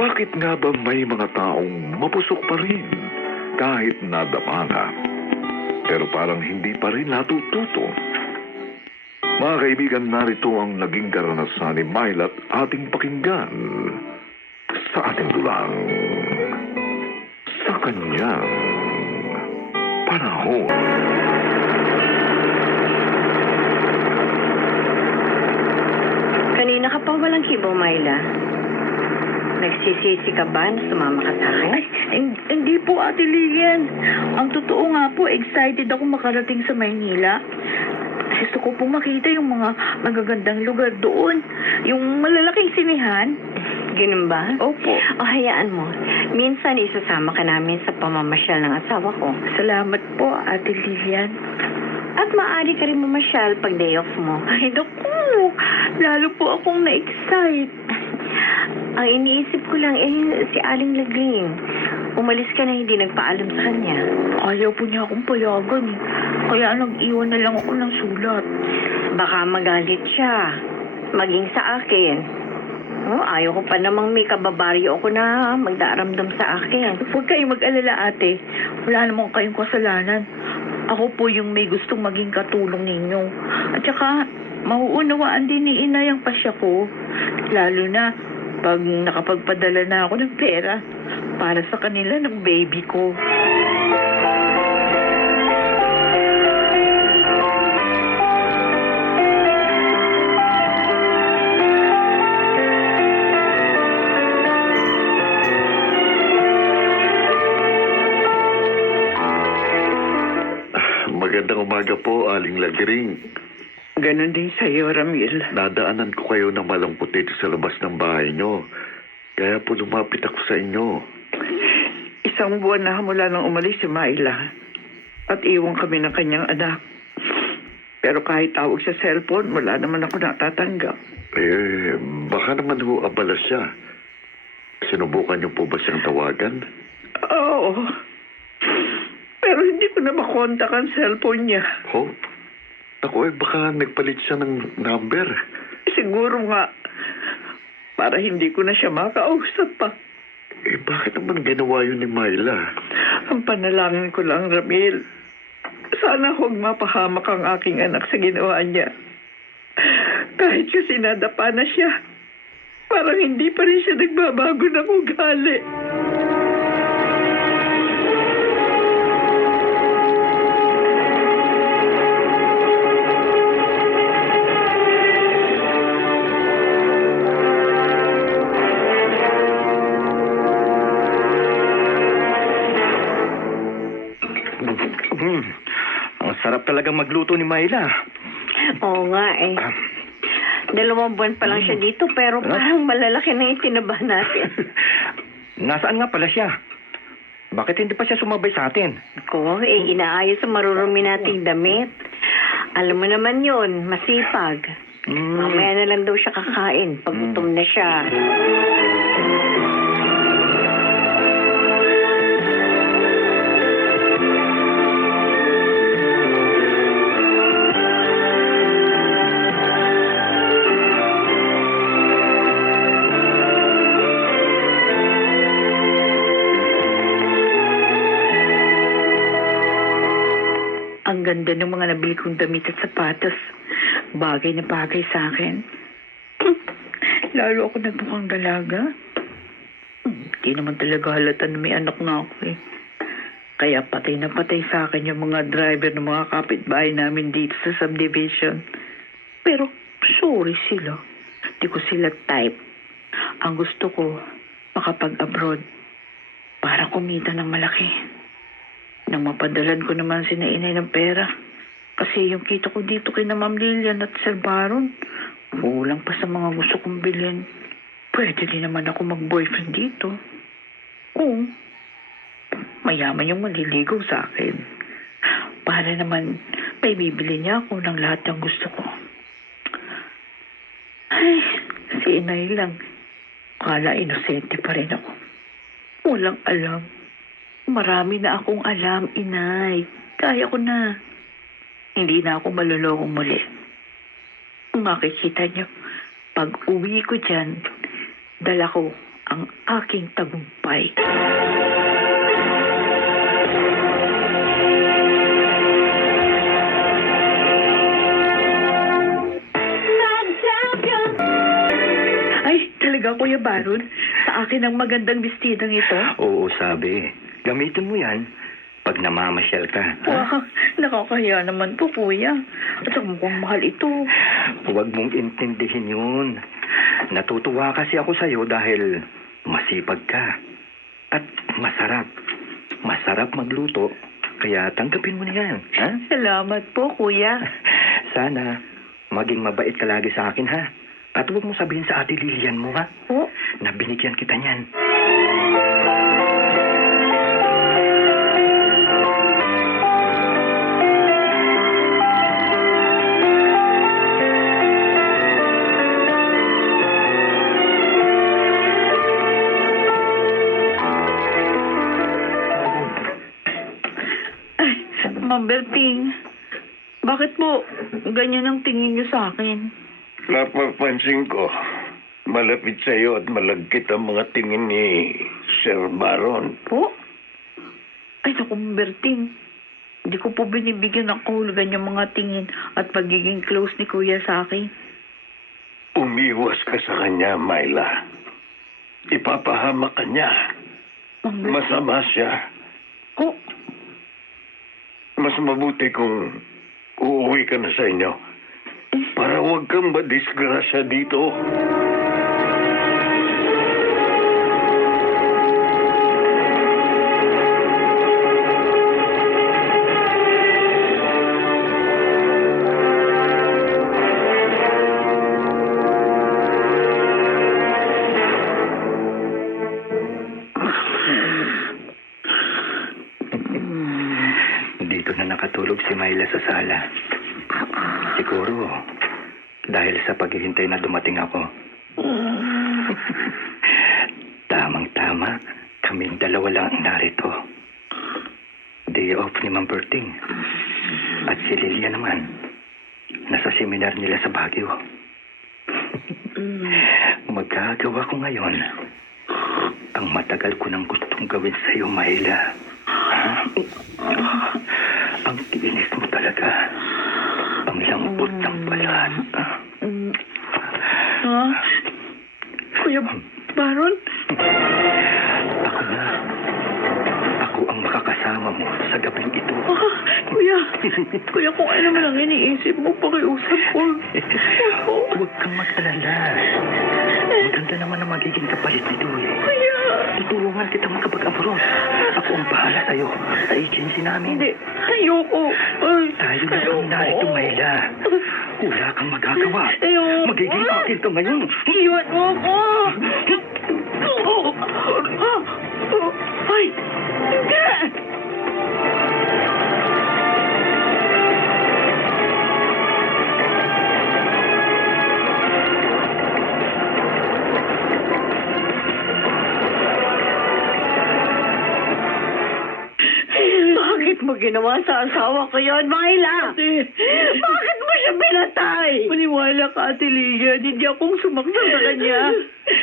Bakit nga ba may mga taong mapusok pa rin kahit nadapa na, pero parang hindi pa rin natututo? Mga kaibigan, narito ang naging karanasan ni Myla at ating pakinggan sa ating dulang sa kanyang panahon. Kanina ka pa walang kibo, Myla. Nagsisisi ka ba na sumama ka sa akin? Ay, hindi po, Ate Lilian. Ang totoo nga po, excited ako makarating sa Maynila. Gusto ko po makita yung mga magagandang lugar doon. Yung malalaking sinihan. Ganun ba? Opo. O hayaan mo. Minsan isasama ka namin sa pamamasyal ng asawa ko. Salamat po, Ate Lilian. At maaari ka rin mamasyal pag day off mo. Ay, naku. Lalo po akong na-excite. Ang iniisip ko lang si Aling Lagling. Umalis ka na hindi nagpaalam sa kanya. Ayaw po niya akong payagan eh. Kaya nag-iwan na lang ako ng sulat. Baka magalit siya. Maging sa akin. Oh, ayaw ko pa namang may kababaryo ako na magdaramdam sa akin. Huwag kayong mag-alala, ate. Wala namang kayong kasalanan. Ako po yung may gustong maging katulong ninyo. At saka, mauunawaan din ni Inay ang pasya ko. Lalo na pag nakapagpadala na ako ng pera para sa kanila ng baby ko. Magandang umaga po, Aling Lagring. Ganon din sa'yo, Ramil. Nadaanan ko kayo ng malungkot dito sa labas ng bahay nyo. Kaya po lumapit ako sa inyo. Isang buwan na mula nang umalis si Myla at iwan kami ng kanyang anak. Pero kahit tawag sa cellphone, wala naman ako natatanggap. Baka naman ho abala siya. Sinubukan niyo po ba siyang tawagan? Oo. Pero hindi ko na makontak ang cellphone niya. Ho? Ako baka nagpalit siya ng number. Siguro nga, para hindi ko na siya makausap pa. Bakit naman ginawa yun ni Myla? Ang panalangin ko lang, Ramil, sana huwag mapahamak ang aking anak sa ginawa niya. Kahit kasi nadapa na siya, parang hindi pa rin siya nagbabago ng ugali. Ang sarap talagang magluto ni Myla. Oo nga eh. 2 buwan pa lang siya dito pero parang malalaki na yung tinaba natin. Nasaan nga pala siya? Bakit hindi pa siya sumabay sa atin? Ako, inaayos sa marurumi nating damit. Alam mo naman yun, masipag. Mamaya na lang daw siya kakain pag gutom na siya. Ang ganda ng mga nabili kong damit at sapatos. Bagay na bagay sa akin. Lalo ako nagmukhang dalaga. Hindi naman talaga halata na may anak na ako eh. Kaya patay na patay sa akin yung mga driver ng mga kapitbahay namin dito sa subdivision. Pero sorry sila. Di ko sila type. Ang gusto ko, makapag-abroad para kumita ng malaki. Nang mapadalan ko naman si Inay ng pera. Kasi yung kita ko dito kay na Ma'am Lilian at Sir Baron, kulang pa sa mga gusto kong bilhin. Pwede din naman ako mag-boyfriend dito. Kung mayaman yung maliligaw sa akin. Para naman may bibili niya ako ng lahat ng gusto ko. Ay, si Inay lang. Kala inosente pa rin ako. Walang alam. Marami na akong alam, Inay. Kaya ko na. Hindi na ako malulokong muli. Kung makikita niyo, pag uwi ko dyan, dala ko ang aking tagumpay. Ay, talaga Kuya Baron, sa akin ang magandang bestidang ito. Oo, sabi. Gamitin mo yan pag namamasyal ka. Ha? Wow, nakakahiya naman po, Kuya. At saka mukhang mahal ito. Huwag mong intindihin yun. Natutuwa kasi ako sa'yo dahil masipag ka. At masarap. Masarap magluto. Kaya tanggapin mo na yan. Ha? Salamat po, Kuya. Sana maging mabait ka lagi sa akin, ha? At huwag mo sabihin sa ate Lilian mo, ha? Oh, Na binigyan kita niyan. ay, Ma'am Berting, bakit po ganyan ang tingin niyo sa akin? Napapansin ko, malapit sa iyo at malagkit ang mga tingin ni Sir Baron. Po? Ay, naku, Ma'am Berting. Hindi ko po binibigyan ng kahulugan yung mga tingin at pagiging close ni Kuya sa akin. Umiwas ka sa kanya, Myla. Ipapahamak ka niya. Ma'am Berting. Masama siya. Oh, Mas mabuti kung uuwi ka na sa inyo. Para huwag kang madisgrasya dito. Dito na nakatulog si Myla sa sala. Siguro, dahil sa paghihintay na dumating ako. Tamang-tama, kaming dalawa lang ang narito. Day off ni Ma'am Berting. At si Lilia naman, nasa seminar nila sa Baguio. Magagawa ko ngayon ang matagal ko nang gustong gawin sa iyo, Myla. Ha? Ang kinis mo talaga. Ang lambot ng balat. ha? Kuya Baron? Ako na. Ako ang makakasama mo sa gabing ito. Ah, Kuya, Kuya, kung ano man ang iniisip mo, pakiusap ko. Huwag kang mag-alala. Maganda naman ang magiging kapalit nito eh. Kuya! Tutulungan kita makapag-abroad. Ako ang bahala sa'yo sa agency namin. Hindi, ayoko. Ay, Tayo na ang narito, Myla. Wala kang magagawa. Ayoko. Magiging akin ka ngayon. Iwan mo ako! Ay! Hindi! Bakit mo ginawa sa asawa ko yun, Myla? Bakit mo siya pinatay? Maniwala ka, Ate Lilian. Hindi akong sumaktan sa kanya.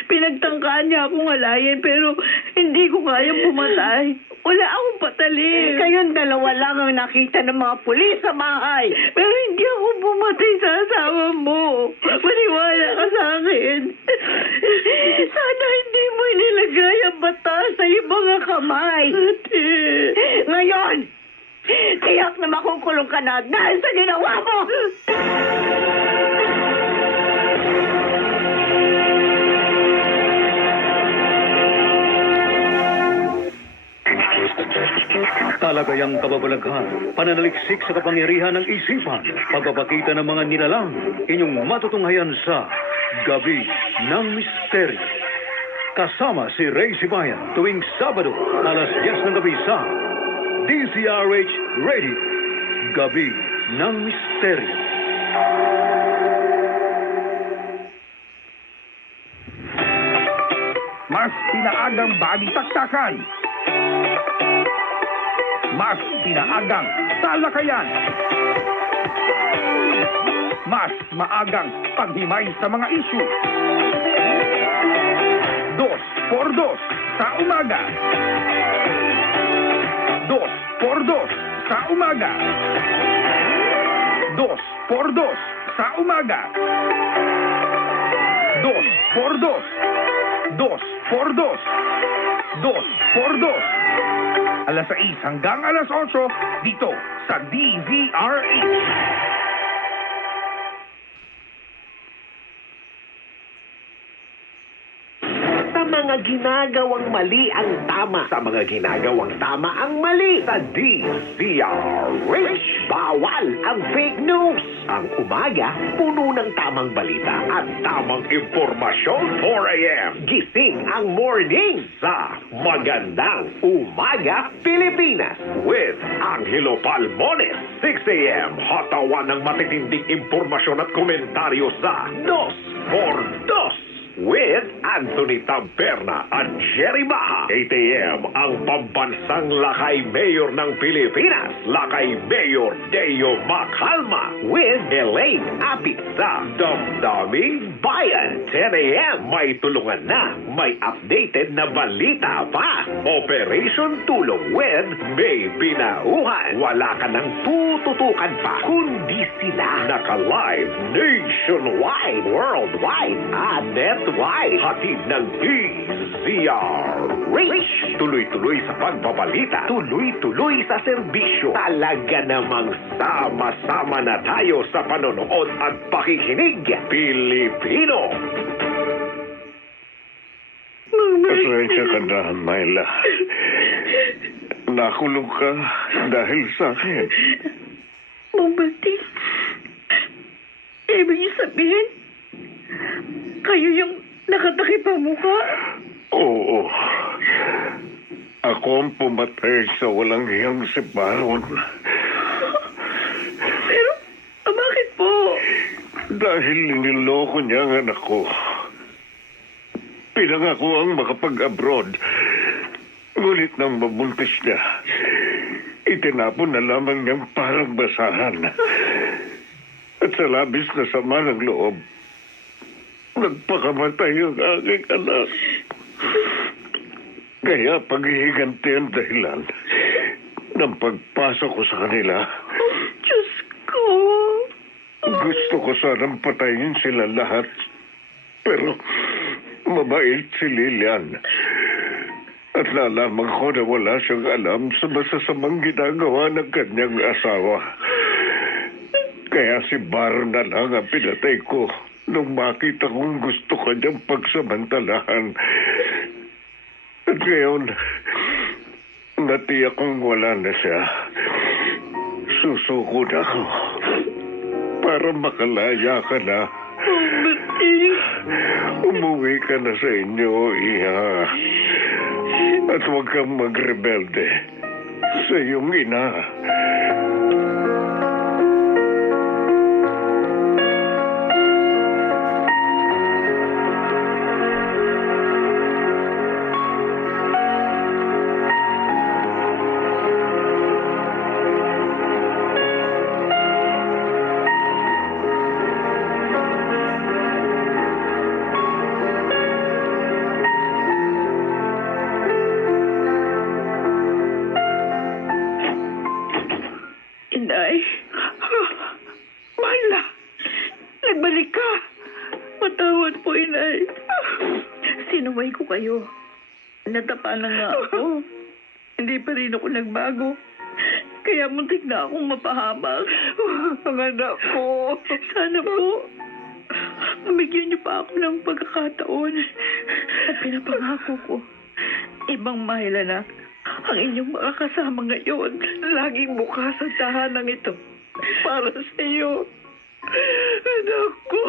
Pinagtangkaan niya akong alayin, pero hindi ko kayang pumatay. Wala akong patali. Kayong dalawa lang ang nakita ng mga pulis sa bahay. Pero hindi ako pumatay sa asawa mo. Maniwala ka sa akin. Sana hindi mo inilagay ang batas sa iyong mga kamay. Ate. Ngayon, tiyak na makukulong ka na dahil sa ginawa mo. Talagayang kababalaghan, pananaliksik sa kapangyarihan ng isipan, pagpapakita ng mga nilalang, inyong matutunghayan sa Gabi ng Misteryo. Kasama si Ray Sibayan tuwing Sabado, alas 10 ng gabi sa DCRH Radio. Gabi ng Misteryo. Mas tinaagang balitaktakan. Mas tinaagang talakayan. Mas maagang paghimay sa mga isyu. Dos por 2 sa umaga. 2 por 2 sa umaga. 2 por 2 sa umaga. 2 por 2. 2 por 2. 2 por 2. Alas 6 hanggang alas 8 dito sa DZRH. Sa mga ginagawang mali ang tama. Sa mga ginagawang tama ang mali. Sa DZRH, bawal ang fake news. Ang umaga, puno ng tamang balita at tamang impormasyon. 4 a.m. Gising ang morning sa Magandang Umaga, Pilipinas with Angelo Palmones. 6 a.m. Hatawan ng matitinding impormasyon at komentaryo sa Dos por Dos with Anthony Tamperna at Jerry Baha. 8 a.m. ang pambansang lakay mayor ng Pilipinas, lakay Mayor Deo Macalma with Elaine Apit sa Damdaming Bayan. 10 a.m. may tulungan na, may updated na balita pa. Operation Tulong with May Binauhan. Wala ka nang tututukan pa, kundi sila. Naka-live nationwide, worldwide, at netwide. Hatid ng DZRH. Tuloy-tuloy sa pagbabalita. Tuloy-tuloy sa serbisyo. Talaga namang sama-sama na tayo sa panonood at pakikinig. Pilipino. Pasensya ka na, Myla. Nakulong ka dahil sa akin. Bumati. Ibig niyo sabihin, kayo yung nakatakip ang mukha? Oo. Ako ang pumatay sa walang hiyang si Baron. Pero, bakit po? Dahil niloko niya ang anak ko. Pinangako ang makapag-abroad. Ngunit nang mabuntis niya, itinapon na lamang niyang parang basahan. At sa labis na sama ng loob, nagpakamatay ang aking anak. Kaya paghihiganti ang dahilan ng pagpasok ko sa kanila. Diyos ko. Gusto ko sanang patayin sila lahat. Pero mabait si Lilian. At nalaman ko na wala siyang alam sa masasamang ginagawa ng kanyang asawa. Kaya si Baron na lang ang pinatay ko nung makita kong gusto kanyang pagsamantalahan. At ngayon, natiyak kong wala na siya. Susuko na ako para makalaya ka na. Umuwi ka na sa inyo, Iha. At huwag kang magrebelde sa iyong ina. Inay. Mahla. Nagbalik ka. Matawad po, Inay. Sinuway ko kayo. Natapa na nga ako. Hindi pa rin ako nagbago. Kaya muntik na akong mapahamak. Ang anak ko. Sana po, mabigyan niyo pa ako ng pagkakataon. At pinapangako ko, ibang mahila na ang inyong makakasama ngayon. Laging bukas ang tahanang ito para sa iyo. Anak ko.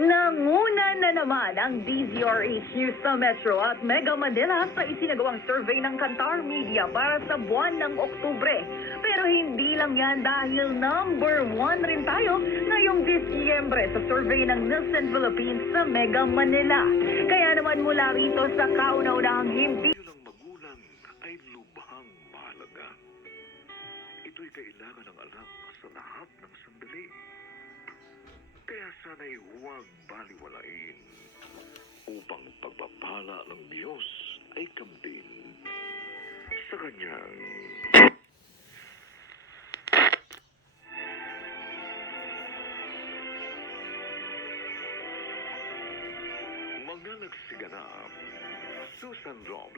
Nanguna na naman ang DZRH News sa Metro at Mega Manila sa isinagawang survey ng Kantar Media para sa buwan ng Oktubre. Pero hindi lang yan dahil number 1 rin tayo ngayong Disyembre sa survey ng Nielsen Philippines sa Mega Manila. Kaya naman mula rito sa kauna-unahang hindi Ng magulang ay lubhang mahalaga. ito'y kailangan ng anak sa lahat ng sandali. Kaya sana'y huwag baliwalain upang pagpapala ng Diyos ay kambing sa kanyang mga nagsiganap. Susan Robles